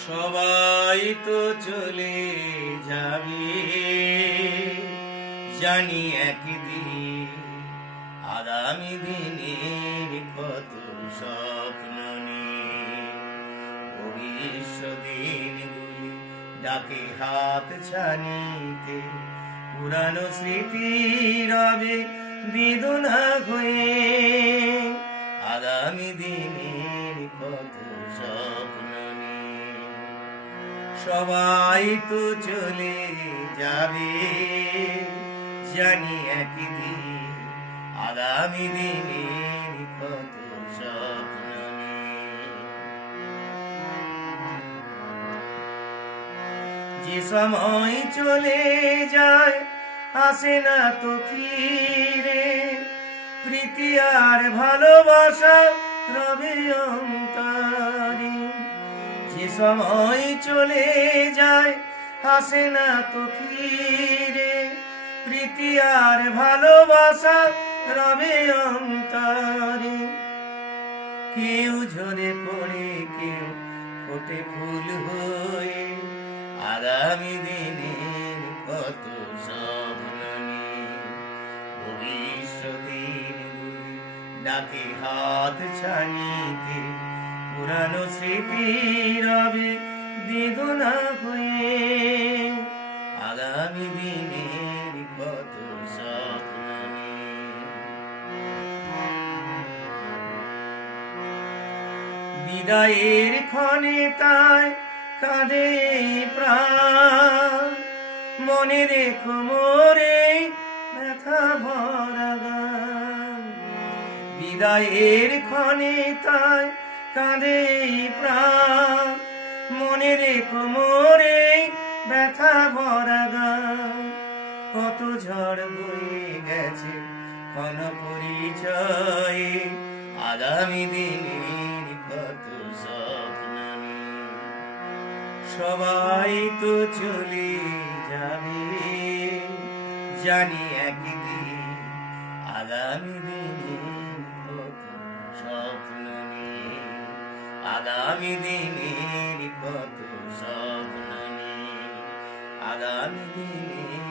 সবাই তো চলে যাবে, জানি একদিন আগামী দিনের কত স্বপ্ন নিয়ে ভবিষ্যৎ দিনগুলি ডাকে হাত ছানিতে, পুরানো স্মৃতি রবে বেদনা হয়ে আগামী দিনের কত স্বপ্ন নিয়ে। সবাই তো চলে যাবে, জানি একদিন আগামী দিনের কত স্বপ্ন নিয়ে। যে সময় চলে যায় আসে না তো ফিরে, প্রীতি আর ভালোবাসা রবে অন্তরে। যে সময় চলে যায় আসে না তো ফিরে, প্রীতি আর ভালোবাসা রবে অন্তরে। কেউ ঝরে পড়ে, কেউ ফোটে ফুল হয়ে আগামী দিনের কত স্বপ্ন নিয়ে ভবিষ্যৎ দিনগুলি ডাকে হাত ছানিতে, পুরানো স্মৃতি রবে বেদনা হয়ে আগামী দিনের কত স্বপ্ন নিয়ে। বিদায়ের ক্ষণে তাই কাঁদে প্রাণ, মনে রেখো মোরে ব্যথা ভরা গান। বিদায়ের ক্ষণে তাই কাঁদে প্রাণ, মনে রেখো মোরে ব্যথা ভরা গান। কত ঝড় বয়ে গেছে ক্ষণ পরিচয়ে আগামী দিনের কত স্বপ্ন নিয়ে। সবাই তো চলে যাবে, জানি একদিন আগামী দিনের কত স্বপ্ন নিয়ে আগামী দিনের কত স্বপ্ন নিয়ে আগামী দিনের